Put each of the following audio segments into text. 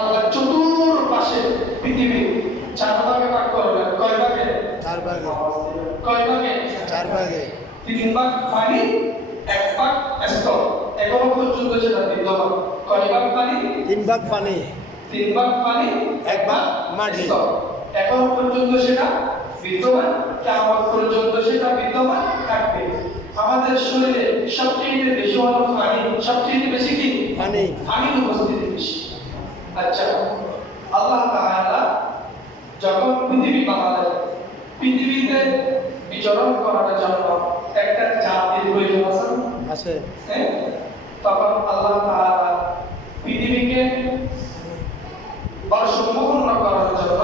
আল্লাহ চতুর্পাশে পৃথিবী 4 ভাগে ভাগ করবেন। কয় ভাগে? 4 ভাগে। কয় ভাগে? 4 ভাগে। 3 ভাগ পানি, 1 ভাগ স্থল। এখনো পর্যন্ত সেটা বিদ্যমান। কয় ভাগ পানি? 3 ভাগ পানি, 3 ভাগ পানি, 1 ভাগ মাটি। স্থল। এখনো পর্যন্ত সেটা বিদ্যমান, কিয়ামত পর্যন্ত সেটা বিদ্যমান থাকবে। আমাদের শরীরে সবচেয়ে বেশি হলো পানি। সবচেয়ে বেশি কি? পানি। পানির উপস্থিতি বেশি। আচ্ছা, আল্লাহ তাআলা যখন পৃথিবী বানালেন, পৃথিবীতে বিচরণ করার জন্য একটা জাতির প্রয়োজন আছে। হ্যাঁ, তখন আল্লাহ তাআলা পৃথিবীকে ভারসাম্যপূর্ণ করার জন্য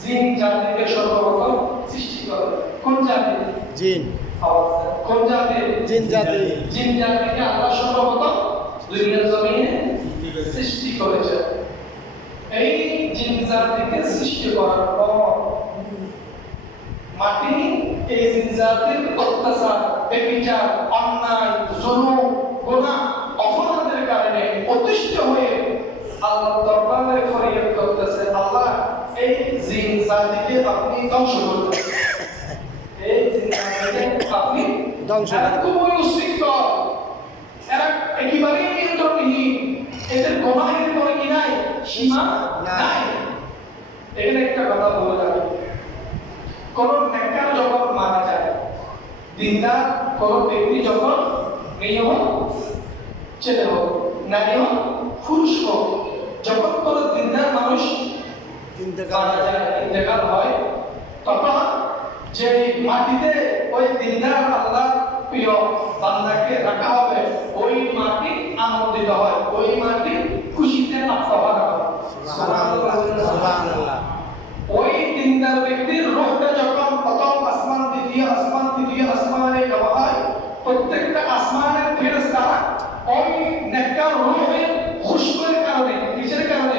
জিন জাতিকে সর্বপ্রথম সৃষ্টি করেন। কোন জাতি? জিন। কোন জাতি? জিন জাতি। জিন জাতিকে আল্লাহ সর্বপ্রথম দুনিয়ার জমিনে সৃষ্টি করেছেন। এই জিন জাতিকে সৃষ্টি করার পর মাটি এই জিন জাতির অত্যাচার, ব্যভিচার, অন্যায়, জুলুম, গুনাহ, অপরাধের কারণে অতিষ্ঠ হয়ে আল্লাহর দরবারে ফরিয়াদ করতেছে, আল্লাহ এই জিন জাতিকে আপনি ধ্বংস করুন। এই জিন জাতিকে আপনি ধ্বংস করুন। খুবই উশৃঙ্খল, এরা একেবারেই নিয়ন্ত্রণহীন, এদের গুনাহের কোনো কি নাই? সীমা নাই। এখানে একটা কথা বলে রাখি, কোন নেককার যখন মারা যায়, দিনদার কোন ব্যক্তি যখন মেয়ে হোক, ছেলে হোক, নারী হোক, পুরুষ হোক, যখন কোন দিনদার মানুষ মারা যায়, ইন্তেকাল হয়, তখন যে মাটিতে ওই দিনদার আল্লাহ প্রিয় বান্দাকে রাখা হবে, ওই মাটি আনন্দিত হয়, ওই মাটি খুশিতে আত্মহারা হয়। সুবহানাল্লাহ। ওই দিনদার ব্যক্তির রূহটা যখন প্রথম আসমান, দ্বিতীয় আসমান, তৃতীয় আসমানে যাওয়া হয়, প্রত্যেকটা আসমানের ফেরেশতারা ওই নেককার রূহের খুশবুর কারণে, কিসের কারণে?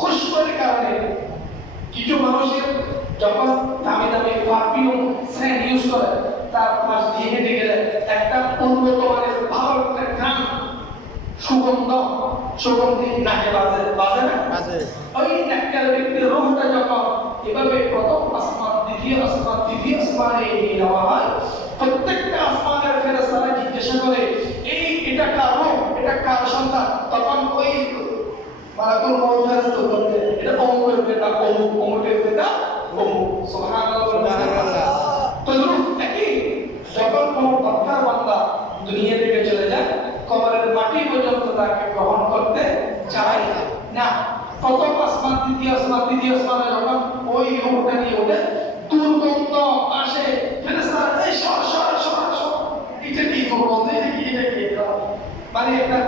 খুশবুর কারণে। কিছু মানুষের যখন দামি দামি পারফিউম সেন্ট ইউজ করে, তার পাশ দিয়ে হেঁটে গেলে একটা উন্নত মানের ভালো একটা ঘ্রাণ, সুগন্ধি নাকে বাজে না? ওই নেককার ব্যক্তির রূহটা যখন এভাবে প্রথম আসমান, দ্বিতীয় আসমান, তৃতীয় আসমানে নিয়ে যাওয়া হয়, প্রত্যেকটা আসমানের ফেরেশতারা জিজ্ঞাসা করে, এটা কার রূহ, এটা কার সন্তান? তখন ওই মালাকুল মউত ফেরেশতা বলতে, এটা অমুকের বেটা, অমুকের বেটা, অমুক। সুবহানাল্লাহ। তো রূহ একই। যখন কোন বান্দার বান্দা দুনিয়া থেকে চলে যায়, কবরের মাটি পর্যন্ত তাকে গ্রহণ করতে চায় না। প্রথম আসমান, দ্বিতীয় আসমান, তৃতীয় আসমানে যখন ওই রূহটা নিয়ে ওঠে, দুর্গন্ধ আসে, ফেরেশতারা এই সর, এটা কি দুর্গন্ধ, এটা কি মানে একটা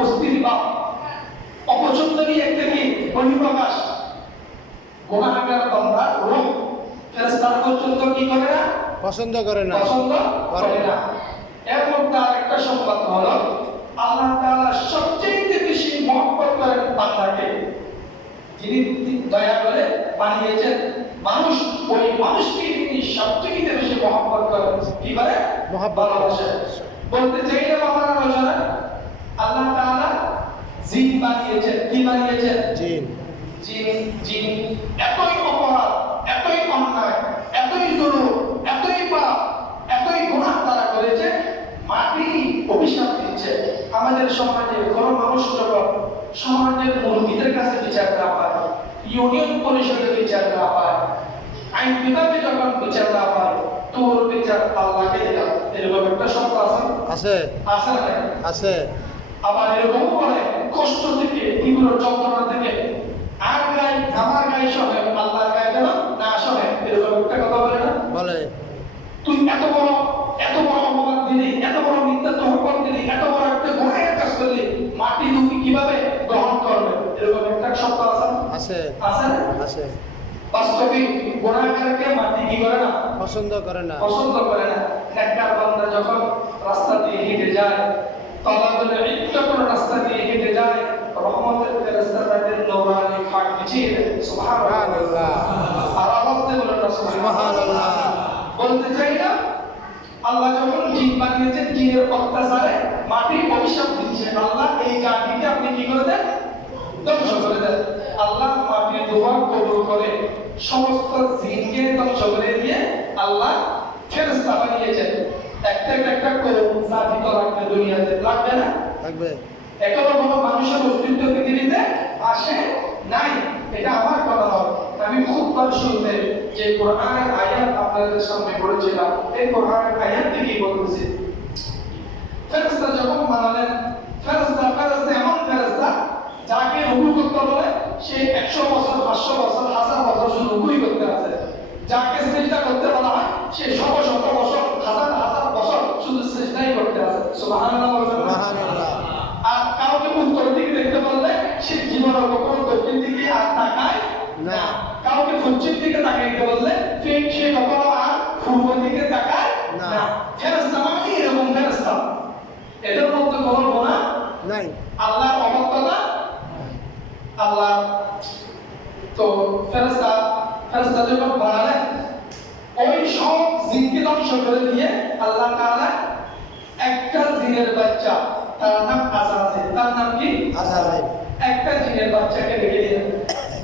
অস্থির বা অপছন্দ নিয়ে একটা কি বহিঃপ্রকাশ। গুনাহগার বান্দা রূহ ফেরেশতারা পর্যন্ত কি করে না? পছন্দ করে না। এর মধ্যে আরেকটা সংবাদ হলো, আল্লাহ তাআলা সবচেয়ে বেশি মহব্বত করেন বান্দাকে, যিনি দয়া করে বানিয়েছেন মানুষ, ওই মানুষকে তিনি সবচেয়ে বেশি মহব্বত করেন। কি করে? ভালোবাসেন। বলতে চাইলে আমার আলোচনা, আল্লাহ তাআলা জিন বানিয়েছেন। কি বানিয়েছেন? জিন এতই অপরাধ, এতই অন্যায়, এতই জুলুম, এতই পাপ, এতই গুনাহ তারা করেছে, মাটি অভিশাপ দিচ্ছে। আমাদের সমাজে কোন মানুষ যখন সমাজের মুরব্বীদের কাছে বিচার না পায়, ইউনিয়ন পরিষদে বিচার না পায়, আইন বিভাগে যখন বিচার না পায়, তোর বিচার আল্লাহকে দিলাম, এরকম একটা শব্দ আছে? আছে। আবার এরকম বলে, কষ্ট থেকে, তীব্র যন্ত্রণা থেকে আমার গায়ে সহে, আল্লাহর গায়ে যেন না সহে, এরকম একটা কথা বলে না? বলে। তুই এত বড় অপবাদ দিলি, এত বড় মিথ্যা তহমত দিলি, এত বড় একটা গুনাহের কাজ করলি, মাটি তুমি কিভাবে গ্রহণ করবে? এরকম একটা শব্দ আছে? আছে। বাস্তবিক গুনাহগারকে মাটি কি করে না? পছন্দ করে না। নেককার বান্দা যখন রাস্তা দিয়ে হেঁটে যায়, তলাবলে একটা করে রাস্তা দিয়ে হেঁটে যায়, রহমতের ফেরেশতা তাদের নূরানি খাট বিছিয়ে দেয়। সুবহানাল্লাহ। আর আওয়াজ দিয়ে বলেন না সুবহানাল্লাহ। বলতে চাই না, আল্লাহ যখন জিন বানিয়েছেন, জিনের অত্যাচারে মাটি অভিশাপ দিচ্ছে, আল্লাহ এই জাতিকে আপনি কি করে দেন? ধ্বংস করে করে সমস্ত জিনকে ধ্বংস করে দিয়ে আল্লাহ ফেরেশতা বানিয়েছেন। একটা করে জাতি তো লাগবে দুনিয়াতে, লাগবে না? থাকবে। এখনো কোনো মানুষের অস্তিত্ব পৃথিবীতে আসে নাই। এটা আমার কথা নয়, আমি খুববার শুনতে যে কোরআনের আয়াত আপনাদের সামনে পড়েছিলাম, এই কোরআনের আয়াত কি বলতেছে? ফেরেশতা যখন বানালেন, ফেরেশতা এমন ফেরেশতা যাকে রুকু করতে বলে সে 100 বছর 500 বছর 1000 বছর শুধু রুকুই করতে আছে। যাকে সিজদা করতে বলা হয় সে শত শত বছর 1000 বছর শুধু সিজদাই করতে আছে। সুবহানাল্লাহ বলবেন না? সুবহানাল্লাহ। আর কাউকে উত্তর দিকে দেখতে বললে সে জীবনে কখনো দক্ষিণ দিকে আর তাকায় না। কাউকে পশ্চিম দিকে তাকাইতে বললে সে কখনো আর পূর্ব দিকে তাকায় না। ফেরেশতা মানে এরকম ফেরেশতা, এদের মধ্যে কোনো গুনাহ নাই। আল্লাহর অবাধ্যতা, আল্লাহ তো ফেরেশতা যখন বানালেন ওই সব জিনকে ধ্বংস করে দিয়ে আল্লাহ তাআলা একটা জিনের বাচ্চা, তার নাম আজাজিল, তার নাম কি? আজাজিল। একটা জিনের বাচ্চাকে রেখে দিলেন।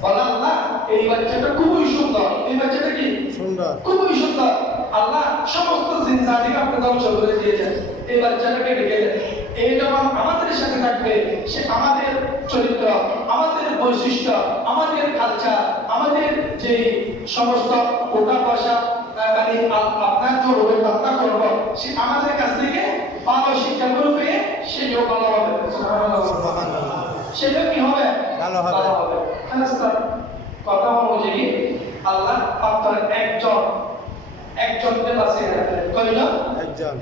বলা আল্লাহ এই বাচ্চাটা খুবই সুন্দর, এই বাচ্চাটা কি সুন্দর, খুবই সুন্দর। আল্লাহ সমস্ত জিন জাতিকে আপনি ধ্বংস করে দিয়েছেন, এই বাচ্চাটাকে রেখে দেন। এই যখন আমাদের সাথে থাকবে সে আমাদের চরিত্র, আমাদের বৈশিষ্ট্য, আমাদের কালচার, আমাদের যে সমস্ত কোটা ভাষা মানে আপনার জোরে বার্তা করব, সে আমাদের কাছ থেকে ভালো শিক্ষাগুলো পেয়ে সেও ভালো হবে। সুবহানাল্লাহ। সেটা কি হবে? ভালো হবে। ফেরেশতার কথা অনুযায়ী আল্লাহ আপনার একজনকে বাঁচিয়ে রাখলেন। কয়জন? একজন।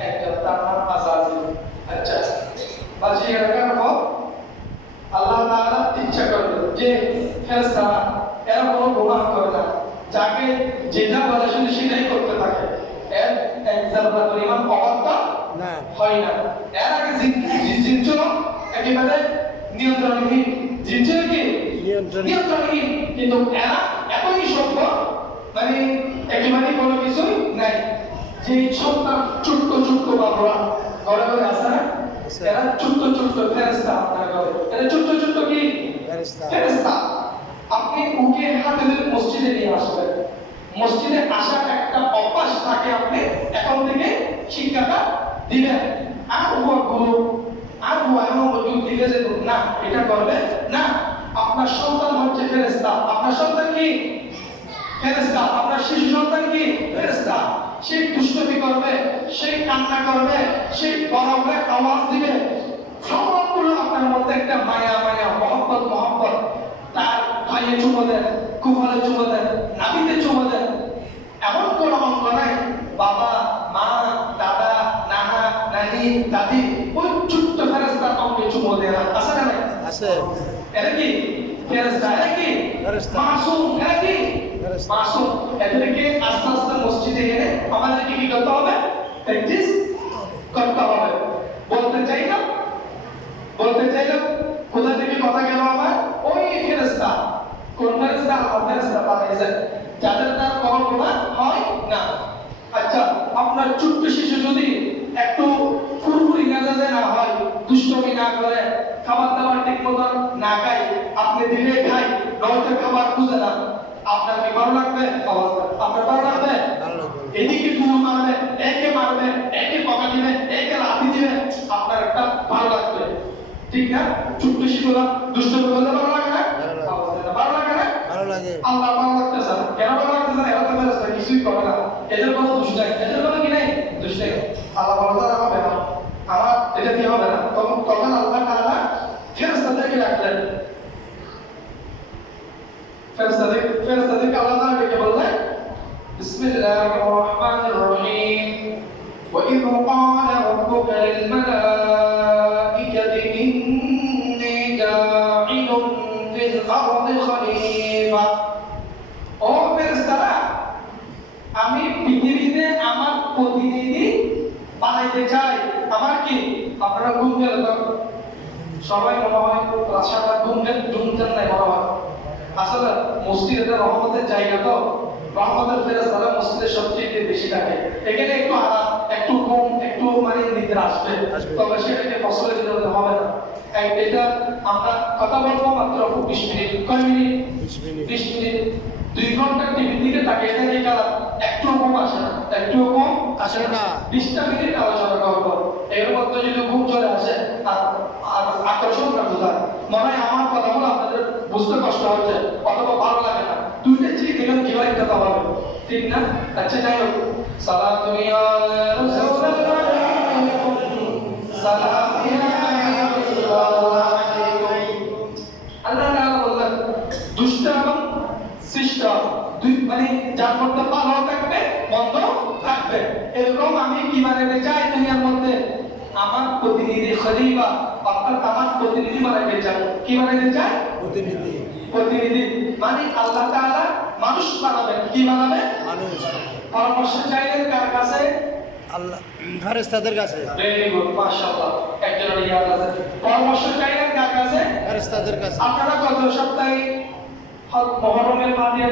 তার নাম আজাজিল। আচ্ছা, বাঁচিয়ে রাখার পর আল্লাহ তাআলা ইচ্ছা করলেন যে ফেরেশতারা এরা কোনো গুনাহ করে না, যাকে যেটা বলে শুধু সেটাই করতে থাকে, এর এক জাররা পরিমাণ অবাধ্য না হয় না। এর আগে জিন ছিল একেবারে নিয়ন্ত্রণহীন, জিন ছিল কি নিয়ন্ত্রণহীন, কিন্তু এরা এতই সভ্য মানে একেবারে কোনো কিছুই নাই। যে সন্তান ছোট্ট বাবুরা ঘরে ঘরে আছে না, এরা ছোট্ট ফেরেশতা আপনার ঘরে, এরা ছোট্ট কি ফেরেশতা। আপনি উঠে হাতে ধরে মসজিদে নিয়ে আসবেন, মসজিদে আসার একটা অভ্যাস থাকে, আপনি এখন থেকে শিক্ষাটা দিবেন। আর হুয়া গুরু আর হুয়া এমন মজুদ দিলে যে না এটা করবে না। আপনার সন্তান হচ্ছে ফেরেশতা, আপনার সন্তান কি ফেরেশতা, আপনার শিশু সন্তান কি ফেরেশতা। সে দুষ্টমি করবে, সে কান্না করবে, সে বড় করে আওয়াজ দিবে, সবগুলো আপনার মধ্যে একটা মায়া মহব্বত। তার ভাইয়ে চুমো দেন, কুফালে চুমো দেন, নাবিতে চুমো দেন, এমন কোন অঙ্গ নাই বাবা মা দাদা নানা নানি দাদি ওই ছোট্ট ফেরেশতার অঙ্গে চুমো দেয় না। আছে না নাই? আছে। এরা কি ফেরেশতা? এরা কি মাসুম? এরা কি মাসুম? এদেরকে আস্তে আস্তে মসজিদে এনে আমাদেরকে কি করতে হবে? প্র্যাকটিস করতে হবে। বলতে চাইলাম কোথা থেকে কথা গেল আমার? ওই ফেরেশতা। কোন ফেরেশতা? আমার ফেরেশতা পাঠাইছেন যাদের তার কোনো গুনাহ হয় না। আচ্ছা, আপনার ছোট্ট শিশু যদি একটু ফুরফুরি মেজাজে না হয়, দুষ্টমি না করে, খাবার দাবার ঠিক মতন না খায়, আপনি দিলে খায়, নয়তো খাবার খুঁজে না, আপনার কি ভালো লাগবে? আপনার ভালো লাগবে? এদিকে দুটো মারবে, একে পকা দিবে, একে লাথি দিবে, আপনার একটা ভালো লাগবে, ঠিক না? ছোট্ট শিশুরা দুষ্টমি করলে ভালো লাগে না? ভালো লাগে না? ভালো লাগে। আল্লাহ ভালো লাগতেছে না। কেন ভালো লাগতেছে না? এরা তো ফেরেশতা, কিছুই করে না, এদের কোনো দোষ নাই, এদের কোনো কি নাই? দোষ নাই। আল্লাহ ভালো তারা হবে না, আমার এটা কি হবে না? তখন আল্লাহ তাআলা ফেরেশতাদেরকে রাখলেন। ফেরেশতাদেরকে আল্লাহ তাআলা ডেকে বললেন বিসমিল্লাহির রহমানির রহিম وإذ قال ربك للملائكة إني جاعل في الأرض خليفة ও ফেরেশতারা, আমি পৃথিবীতে আমার প্রতিনিধি বানাইতে চাই। আমার কি আপনারা ঘুম গেলে তো সবাই মনে হয় রাশাটা ঘুমছেন নাই মনে হয়। আসলে মসজিদ এটা রহমতের জায়গা, তো রহমতের ফেরেশতারা মসজিদে সবচেয়ে বেশি থাকে। এখানে একটু আরাম, একটু ঘুম, একটু মানে নিদ্রা আসবে, তবে সেটাকে ফসলে দিতে হবে না। এটা আমরা কথা বলবো মাত্র 20 মিনিট। কয় মিনিট? 20 মিনিট। 2 ঘন্টা টিভির দিকে তাকিয়ে থাকে কারণ একটু কম আসে না, একটু কম আসে না। 20টা মিনিট আলোচনা করবো, এর মধ্যে যদি ঘুম চলে আসে আর আকর্ষণটা কোথায়? মনে হয় আমার কথাগুলো আপনাদের বুঝতে কষ্ট হচ্ছে অথবা ভালো লাগে না, দুইটা চিঠি দিলাম কিভাবে কথা হবে, ঠিক না? আচ্ছা যাই হোক, সালাতু ইয়া রাসূলুল্লাহ সালাম ইয়া রাসূলুল্লাহ। আল্লাহ তাআলা বললেন দুষ্ট এবং শিষ্ট দুই মানে যার মধ্যে ভালো থাকবে মন্দ থাকবে, এরকম আমি কি বানাতে চাই দুনিয়ার মধ্যে? আমার প্রতিনিধি খলিফা অর্থাৎ আমার প্রতিনিধি বানাতে চাই। কি বানাতে চাই? প্রতিনিধি। প্রতিনিধি মানে আল্লাহ তাআলা মানুষ বানাবেন। কি বানাবে? মানুষ। পরামর্শ চাইলেন কার কাছে? আল্লাহ ফেরেশতাদের কাছে। ভেরি গুড, মাশাআল্লাহ, একজনের ইয়াদ আছে। পরামর্শ চাইলেন কার কাছে? ফেরেশতাদের কাছে। আপনারা গত সপ্তাহে মুহররমের মাদিয়া